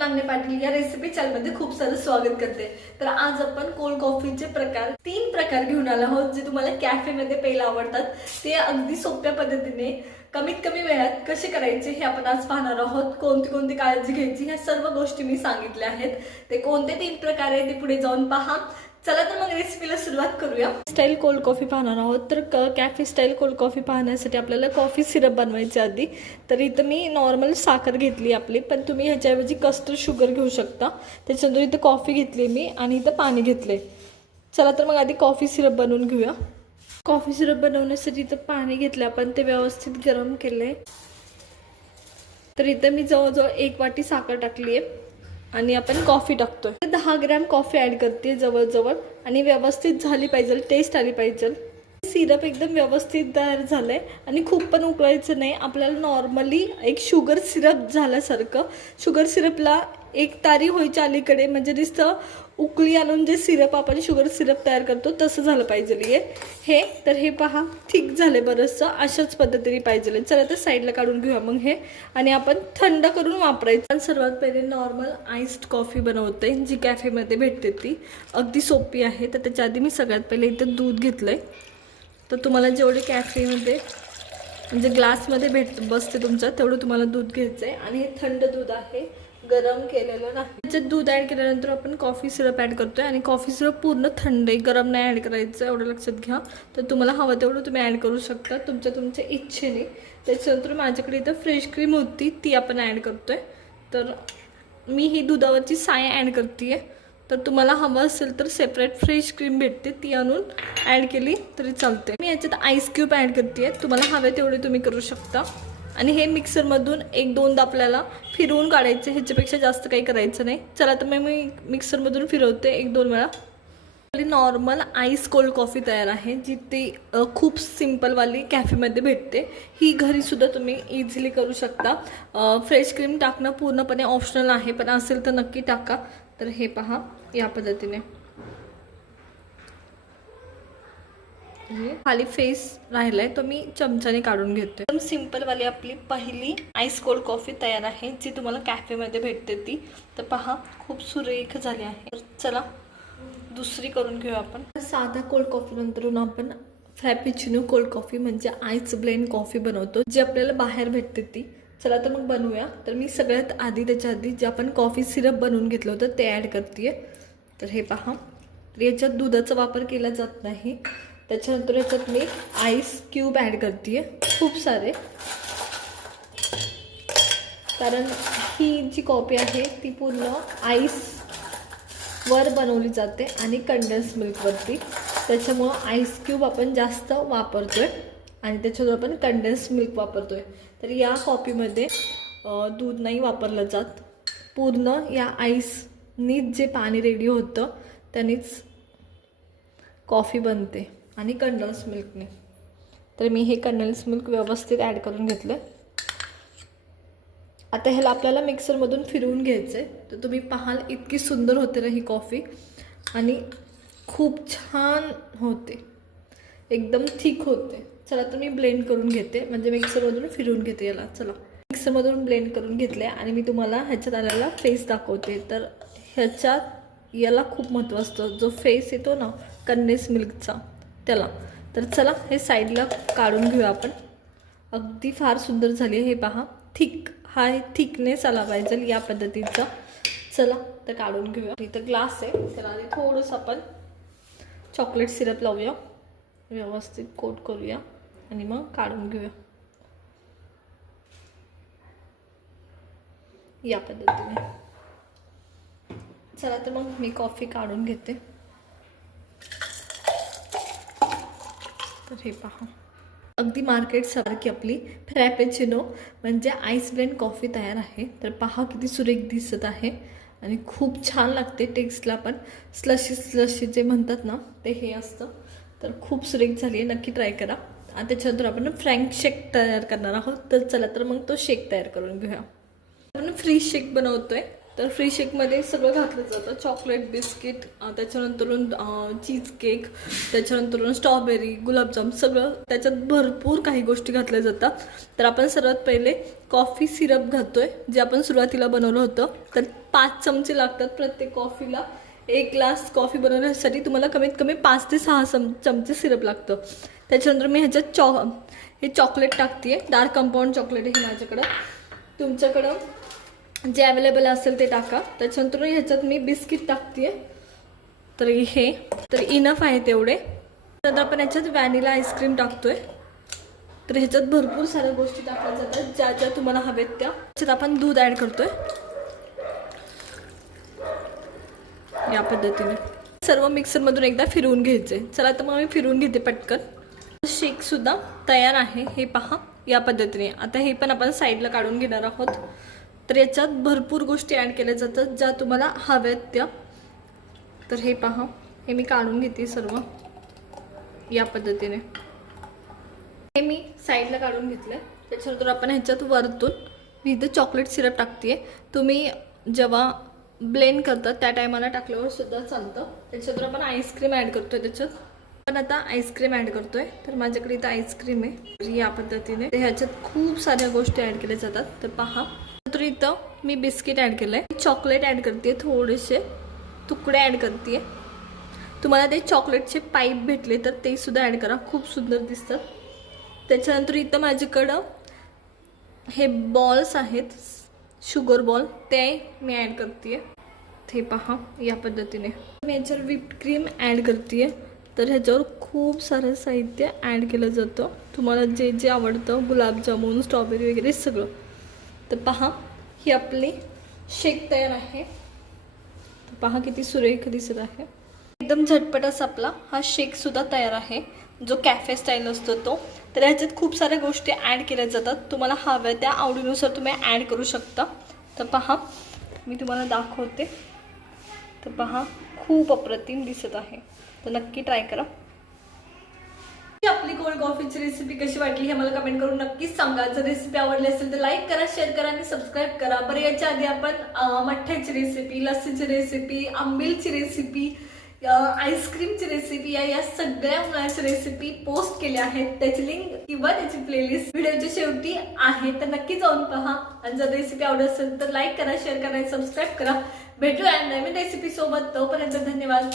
पाटील या रेसिपी चॅनलमध्ये खूप सारं स्वागत करते. तर आज आपण कोल्ड कॉफीचे प्रकार तीन प्रकार घेऊन आलो आहोत जे तुम्हाला कॅफेमध्ये प्यायला आवडतात. ते अगदी सोप्या पद्धतीने कमीत कमी वेळात कसे करायचे हे आपण आज पाहणार आहोत. कोणती कोणती काळजी घ्यायची ह्या सर्व गोष्टी मी सांगितल्या आहेत. ते कोणते तीन प्रकार आहे ते पुढे जाऊन पहा. चला तर मग रेसिपीला सुरुवात करूया. स्टाईल कोल्ड कॉफी पाहणार आहोत. तर क कॅफे स्टाईल कोल्ड कॉफी पाहण्यासाठी आपल्याला कॉफी सिरप बनवायची आधी. तर इथं मी नॉर्मल साखर घेतली आपली पण तुम्ही ह्याच्याऐवजी कस्टर्ड शुगर घेऊ शकता. त्याच्यानंतर इथं कॉफी घेतली मी आणि इथं पाणी घेतले चला तर मग आधी कॉफी सिरप बनवून घेऊया. कॉफी सिरप बनवण्यासाठी इथं पाणी घेतलं आपण ते व्यवस्थित गरम केले तर इथं मी जवळजवळ एक वाटी साखर टाकली आहे आणि आपण कॉफी टाकतोय. दहा ग्रॅम कॉफी ॲड करते जवळजवळ आणि व्यवस्थित झाली पाहिजे टेस्ट आली पाहिजे. सिरप एकदम व्यवस्थित तयार झालंय आणि खूप पण उकळायचं नाही. आपल्याला नॉर्मली एक शुगर सिरप झाल्यासारखं. शुगर सिरपला एक तारी होईच्या अलीकडे म्हणजे नुसतं उकळी आणून जे सिरप आपण शुगर सिरप तयार करतो तसं झालं पाहिजे हे. हे तर हे पहा थिक झाले बरंचसं अशाच पद्धतीने पाहिजे. चला तर साईडला काढून घेऊया मग हे. आणि आपण थंड करून वापरायचं. आणि सर्वात पहिले नॉर्मल आईस्ड कॉफी बनवते जी कॅफेमध्ये भेटते ती. अगदी सोपी आहे. तर त्याच्या आधी मी सगळ्यात पहिले इथं दूध घेतलं आहे तर तुम्हाला जेवढे कॅफेमध्ये म्हणजे ग्लासमध्ये भेट बसते तुमचं तेवढं तुम्हाला दूध घ्यायचं आहे आणि हे थंड दूध आहे. गरम केलेलं नाही. त्याच्यात दूध ॲड केल्यानंतर आपण कॉफी सिरप ॲड करतोय आणि कॉफी सिरप पूर्ण थंड आहे. गरम नाही ॲड करायचं एवढं लक्षात घ्या. तर तुम्हाला हवं तेवढं तुम्ही ॲड करू शकता. तुमच्या तुमच्या इच्छेने. त्याच्यानंतर माझ्याकडे इथं फ्रेश क्रीम होती ती आपण ॲड करतोय. तर मी ही दुधावरची साय ॲड करते तर तुम्हाला हवं असेल तर सेपरेट फ्रेश क्रीम भेटते. ती आणून ॲड केली तरी चालते मी याच्यात आईस क्यूब ॲड करते तुम्हाला हवे तेवढे तुम्ही करू शकता. आणि हे मिक्सरमधून एक दोनदा आपल्याला फिरवून काढायचे ह्याच्यापेक्षा जास्त काही करायचं नाही. चला तर मग मी मिक्सरमधून फिरवते एक दोन वेळा. आपली नॉर्मल आईस कोल्ड कॉफी तयार आहे जी ती खूप सिम्पलवाली कॅफेमध्ये भेटते. ही घरीसुद्धा तुम्ही इझिली करू शकता. फ्रेश क्रीम टाकणं पूर्णपणे ऑप्शनल आहे पण असेल तर नक्की टाका. तर हे पहा या पद्धतीने. हे खाली फेस राहिलाय तो मी चमच्याने काढून घेते एकदम सिम्पलवाली आपली पहिली आईस कोल्ड कॉफी तयार आहे जी तुम्हाला कॅफेमध्ये भेटते ती. तर पहा खूप सुरेख झाली आहे. तर चला दुसरी करून घेऊ आपण. साधा कोल्ड कॉफी नंतरून आपण फ्रॅपिचिनो कोल्ड कॉफी म्हणजे आईस ब्लेंड कॉफी बनवतो जी आपल्याला बाहेर भेटते ती. चला तर मग बनवूया. तर मी सगळ्यात आधी त्याच्या आधी जे आपण कॉफी सिरप बनवून घेतलं होतं ते ॲड करते तर हे पहा. तर याच्यात दुधाचा वापर केला जात नाही. त्याच्यानंतर याच्यात मी आईस क्यूब ॲड करते खूप सारे. कारण ही जी कॉपी आहे ती पूर्ण आईसवर बनवली जाते आणि कंडेन्स मिल्कवरती त्याच्यामुळं आईस क्यूब आपण जास्त वापरतो आहे आणि त्याच्यावर आपण कंडेन्स मिल्क वापरतो आहे तर या कॉफीमध्ये दूध नाही वापरलं जात. पूर्ण या आईसनीच जे पाणी रेडी होतं त्यानेच कॉफी बनते. आणि कंडन्स मिल्कने तर मी हे कंडन्स मिल्क व्यवस्थित ॲड करून घेतलं. आता ह्याला आपल्याला मिक्सरमधून फिरवून घ्यायचं आहे तर तुम्ही पाहाल इतकी सुंदर होते ना ही कॉफी आणि खूप छान होते. एकदम थिक होते. चला तर मी ब्लेंड करून घेते. म्हणजे मिक्सरमधून फिरवून घेते याला. चला. मिक्सरमधून ब्लेंड करून घेतले आणि मी तुम्हाला ह्याच्यात आलेला फेस दाखवते. तर ह्याच्यात याला खूप महत्त्व असतं. जो फेस येतो ना कंडेन्स मिल्कचा त्याला. तर चला हे साईडला काढून घेऊया आपण. अगदी फार सुंदर झाली आहे हे पहा. थिक हा थिकनेस आला पाहिजे या पद्धतीचा. चला तर काढून घेऊया. इथं ग्लास आहे. त्याला आधी थोडंसं आपण चॉकलेट सिरप लावूया. व्यवस्थित कोट करूया. आणि मग काढून घेऊया. या पद्धतीने. चला तर मग मी कॉफी काढून घेते. तर हे पहा. अगदी मार्केटसारखी आपली फ्रॅपेचिनो म्हणजे आईस ब्लेंड कॉफी तयार आहे. तर पहा किती सुरेख दिसत आहे. आणि खूप छान लागते टेक्स्टला पण. स्लशी स्लशी जे म्हणतात ना ते हे असतं. तर खूप सुरेख झाली आहे. नक्की ट्राय करा. आणि त्याच्यानंतर आपण फ्रँक शेक तयार करणार आहोत. तर चला तर मग तो शेक तयार करून घेऊया. आपण फ्री शेक बनवतो आहे तर फ्री शेकमध्ये सगळं घातलं जातं. चॉकलेट बिस्किट त्याच्यानंतरून चीज केक त्याच्यानंतरून स्ट्रॉबेरी गुलाबजाम सगळं त्याच्यात भरपूर काही गोष्टी घातल्या जातात. तर आपण सर्वात पहिले कॉफी सिरप घालतोय जे आपण सुरुवातीला बनवलं होतं. तर पाच चमचे लागतात प्रत्येक कॉफीला एक ग्लास कॉफी बनवण्यासाठी तुम्हाला कमीत कमी पाच ते सहा चम चमचे सिरप लागतं. त्याच्यानंतर मी ह्याच्यात चॉ हे चॉकलेट टाकते आहे डार्क कंपाऊंड चॉकलेट आहे हे माझ्याकडं. तुमच्याकडं जे अवेलेबल असेल ते टाका. त्याच्यानंतर ह्याच्यात मी बिस्किट टाकते तर हे तर इनफ आहे तेवढे. तर आपण ह्याच्यात व्हॅनिला आईस्क्रीम टाकतोय. तर ह्याच्यात भरपूर साऱ्या गोष्टी टाकल्या जातात ज्या ज्या तुम्हाला हवेत त्या. ह्याच्यात आपण दूध ॲड करतोय. या पद्धतीने. सर्व मिक्सरमधून एकदा फिरवून घ्यायचे. चला तर मग मी फिरवून घेते पटकन. शेक सुद्धा तयार आहे. हे पहा या पद्धतीने. आता हे पण आपण साईडला काढून घेणार आहोत. तर याच्यात भरपूर गोष्टी ॲड केल्या जातात ज्या तुम्हाला हव्यात त्या. तर हे पहा हे मी काढून घेते सर्व या पद्धतीने. हे मी साईडला काढून घेतलं त्याच्यानंतर आपण ह्याच्यात वरतून मी चॉकलेट सिरप टाकते तुम्ही जेव्हा ब्लेंड करतात त्या टायमाला टाकल्यावर सुद्धा चालतं. त्याच्यानंतर आपण आईस्क्रीम ॲड करतोय त्याच्यात. पण आता आईस्क्रीम ॲड करतोय. तर माझ्याकडे इथं आईस्क्रीम आहे. या पद्धतीने. ह्याच्यात खूप साऱ्या गोष्टी ॲड केल्या जातात. तर पहा. तर इथं मी बिस्किट ॲड केलं आहे चॉकलेट ॲड करते थोडेसे तुकडे ॲड करते तुम्हाला ते चॉकलेटचे पाईप भेटले तर ते सुद्धा ॲड करा खूप सुंदर दिसतात. त्याच्यानंतर इथं माझ्याकडं हे बॉल्स आहेत शुगर बॉल ते मी ॲड करते ते पहा या पद्धतीने. मी याच्यावर व्हिप्ड क्रीम ॲड करते तर ह्याच्यावर खूप सारं साहित्य ॲड केलं जातं. तुम्हाला जे जे आवडतं गुलाबजामुन स्ट्रॉबेरी वगैरे सगळं. तर पहा ही आपली शेक तयार आहे. तर पहा किती सुरेख दिसत आहे. एकदम झटपट असा आपला हा शेकसुद्धा तयार आहे जो कॅफे स्टाईल असतो तो. तर ह्याच्यात खूप साऱ्या गोष्टी ॲड केल्या जातात. तुम्हाला हव्या त्या आवडीनुसार तुम्ही ॲड करू शकता. तर पहा मी तुम्हाला दाखवते. तर पहा खूप अप्रतिम दिसत आहे. तर नक्की ट्राय करा. आपली कोल्ड कॉफीची रेसिपी कशी वाटली हे मला कमेंट करून नक्कीच सांगा. जर रेसिपी आवडली असेल तर लाईक करा शेअर करा आणि सबस्क्राईब करा. बरं याच्या आधी आपण मठ्ठ्याची रेसिपी लस्सीची रेसिपी आंबीलची रेसिपी आईस्क्रीमची रेसिपी या या सगळ्या मुलांच्या रेसिपी पोस्ट केल्या आहेत. त्याची लिंक किंवा त्याची प्लेलिस्ट व्हिडिओच्या शेवटी आहे. तर नक्की जाऊन पहा. आणि जर रेसिपी आवडत असेल तर लाईक करा शेअर करा सबस्क्राईब करा. भेटूया नवीन रेसिपी सोबत. तोपर्यंत धन्यवाद.